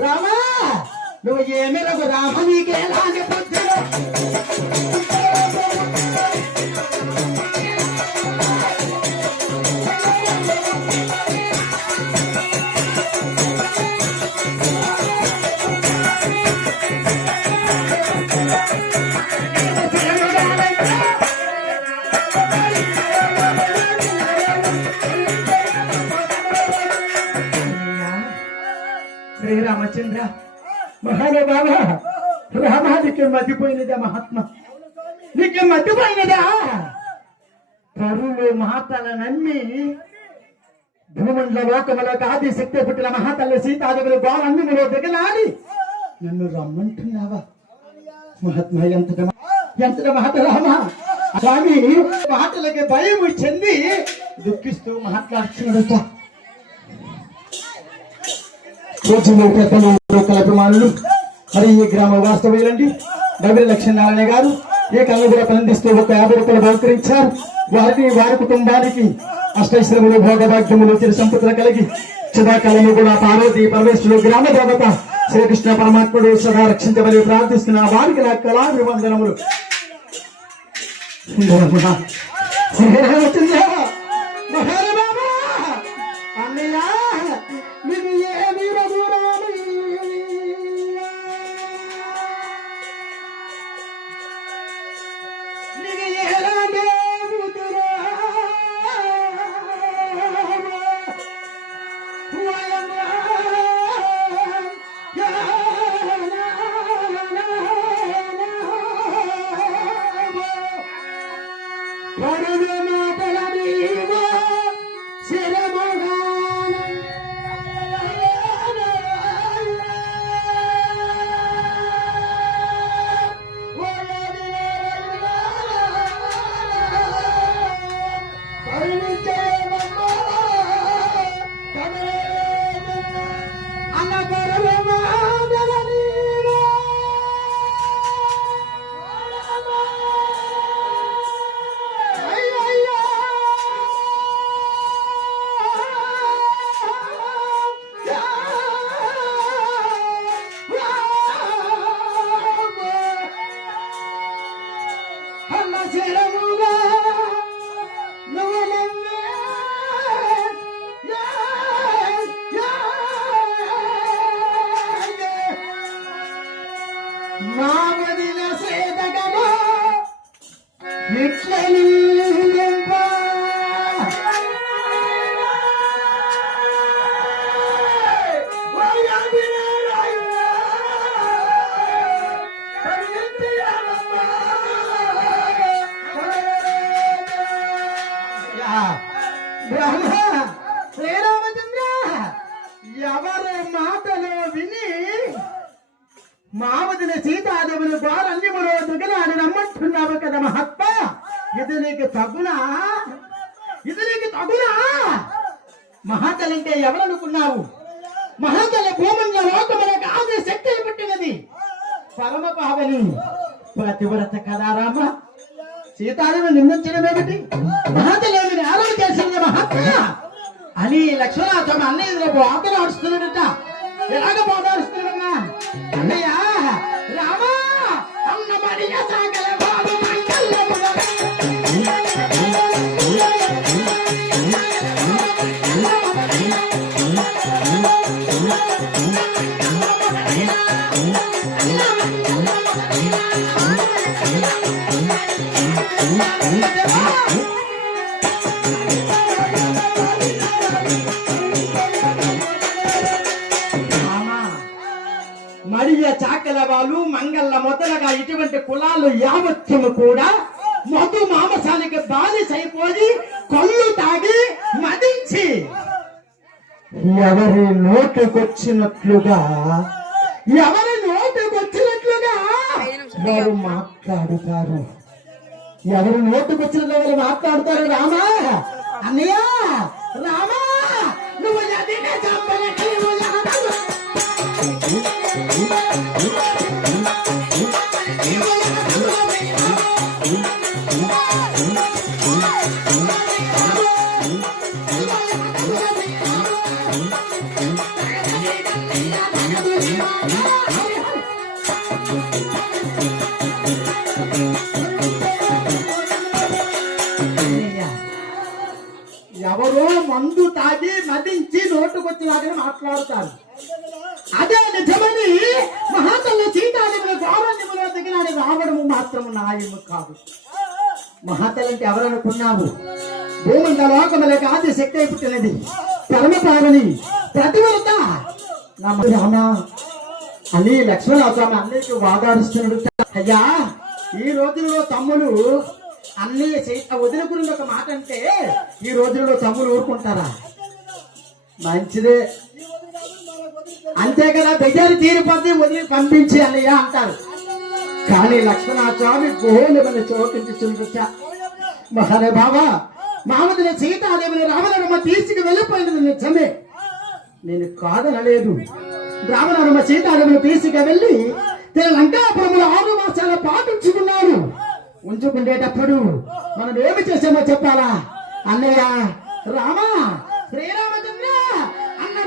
రామా నువ్వు ఏమి రఘు రామ నీకేలాంటి బుద్ధిలో శ్రీరామచంద్ర మహానుభావ రామా నీకు మతిపోయినదా మహాత్మ నీకు మతిపోయినదా కరులు మహాతల నమ్మి భూమండల లోకములకు ఆది శక్తి పుట్టిన మహాతల్లి సీతాదేవులు బాలన్నీ మీరు దిగనాడి నన్ను రమ్మంటున్నావా మహాత్మ ఎంత మాట రామా స్వామి మాటలకి భయం చెంది దుఃఖిస్తూ మాట్లాడుతున్నాడు రోజులు పెద్దలు అభిమానులు మరి ఈ గ్రామ వాస్తవ్యులండి డబ్బుల లక్ష్మీనారాయణ గారు ఏ కళ్ళు కూడా పనిదిస్తూ ఒక 50 రూపాయలు బహుకరించారు వారి కుటుంబానికి అష్టైశ్వరములు భోగభాగ్యములు చిరు సంపత్తులు కలిగి సదాకాలము కూడా పార్వతీ పరమేశ్వరుడు గ్రామ దేవత శ్రీకృష్ణ పరమాత్ముడు సదా రక్షించబడి ప్రార్థిస్తున్న వారికి నా కళాభివందనములు. శ్రీరామచంద్ర ఎవరి మాటలు విని మావదిన సీతాదేవులు బాలన్ని మరో దిగలాని నమ్మంటున్నావు కదా మహాత్మ ఇది నీకు తగునా మహాతలంటే ఎవరనుకున్నావు మహాతల భూమంగా లోకములకు ఆది శక్తి పుట్టినది పరమ పావని పతివ్రత కదా రామ సీతాదేవి నిందించడమేమిటి మహాతలేమిని ఆరోగ్యం చేసింది మహాత్మ అని లక్ష్మణ తమ అన్నయ్య బాధలు ఆడుస్తున్నాడట ఎలాగ బాధాడుస్తున్నాడన్నా అన్నయ్య రామా అన్న మరియ సాగల బాబు మరియ చాకల వాళ్ళు మంగళ్ళ మొదలగా ఇటువంటి కులాలు యావత్యము కూడా మధు మాంసానికి బానిసైపోయి కళ్ళు తాగి మదించి ఎవరి నోటుకొచ్చినట్లుగా వారు మాట్లాడుతారు ఎవరు నోటుకొచ్చినట్లు వారు మాట్లాడుతారు రామా అన్నయ్య రామా నువ్వు నదినే చంపనట్లు ఎవరో మందు తాగి మదించి నోటుకొచ్చిలాగానే మాట్లాడుతారు. అదే నిజమని మహాతల్లి సీతాదేవిని గౌరవములో దిగినాడు రావడము మాత్రము న్యాయము కాదు. మహాతల్లి అంటే ఎవరనుకున్నావు? భూమండ లోకములకు ఆది శక్తి అయి పుట్టినది, పరమపావని, ప్రతివరత రామ అని లక్ష్మణస్వామి అన్నయ్యకి వాదారుస్తున్నాడు. అయ్యా, ఈ రోజుల్లో తమ్ముడు అన్నయ్య వదిన గురించి ఒక మాట అంటే ఈ రోజుల్లో తమ్ముడు ఊరుకుంటారా? మంచిదే, అంతే కదా, బెజారు తీరిపోతే వదిలి పంపించి అన్నయ్య అంటారు. కానీ లక్ష్మణస్వామి గోలెమని చోటించుంటా. మహానే బాబా, మామదిన సీతాదేవిని రావణమ్మ తీసుకు వెళ్ళిపోయినది నిజమే, నేను కాదనలేదు. రావణమ్మ సీతాదేవిని తీసుకు వెళ్ళి తన లంకాపురంలో 6 మాసాల పాటించుకున్నాడు. ఉంచుకునేటప్పుడు మనం ఏమి చేసామో చెప్పాలా? అన్నయ్య రామ, శ్రీరామచంద్ర అన్న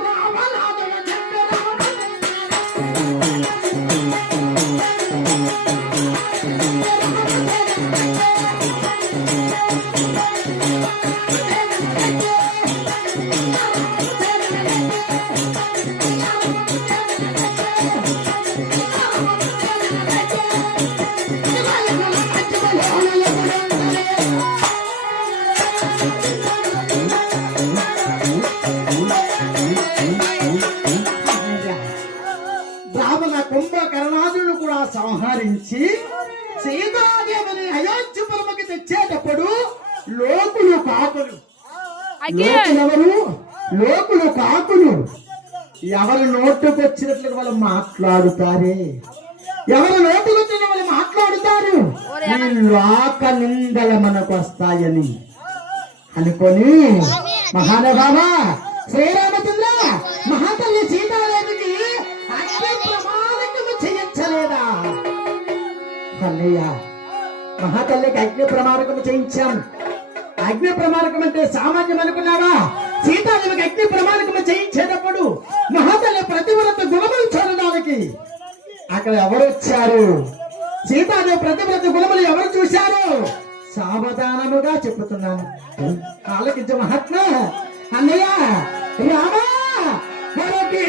కుంభకర్ణాదులను కూడా సంహరించి సీతాదేవిని అయోధ్యపురముకి తెచ్చేటప్పుడు లోకులు కాకులు ఎవరు నోటుకొచ్చినట్లుగా వాళ్ళు మాట్లాడుతారే, ఎవరు నోటుకొచ్చిన వాళ్ళు మాట్లాడుతారు, ఈ లోక నిందల మనకు వస్తాయని అనుకొని మహానుభావ శ్రీరామచంద్ర మహాతల్లి సీతాదేవికి అగ్ని ప్రమాణకము చేయించలేదా? అన్నయ్య, మహాతల్లికి అగ్ని ప్రమాణకము చేయించాం. అగ్ని ప్రమాణకం అంటే సామాన్యం అనుకున్నావా? సీతాదేవికి అగ్ని ప్రమాణకము చేయించేటప్పుడు మహాతల్లి ప్రతివ్రత గుణములు చూడడానికి అక్కడ ఎవరు వచ్చారు? సీతాదేవి ప్రతివ్రత గుణములు ఎవరు చూశారు? సావధానముగా చెప్పుతున్నాను, ఆలకించ మహాత్మ. అన్నయ్య రామా, మనకి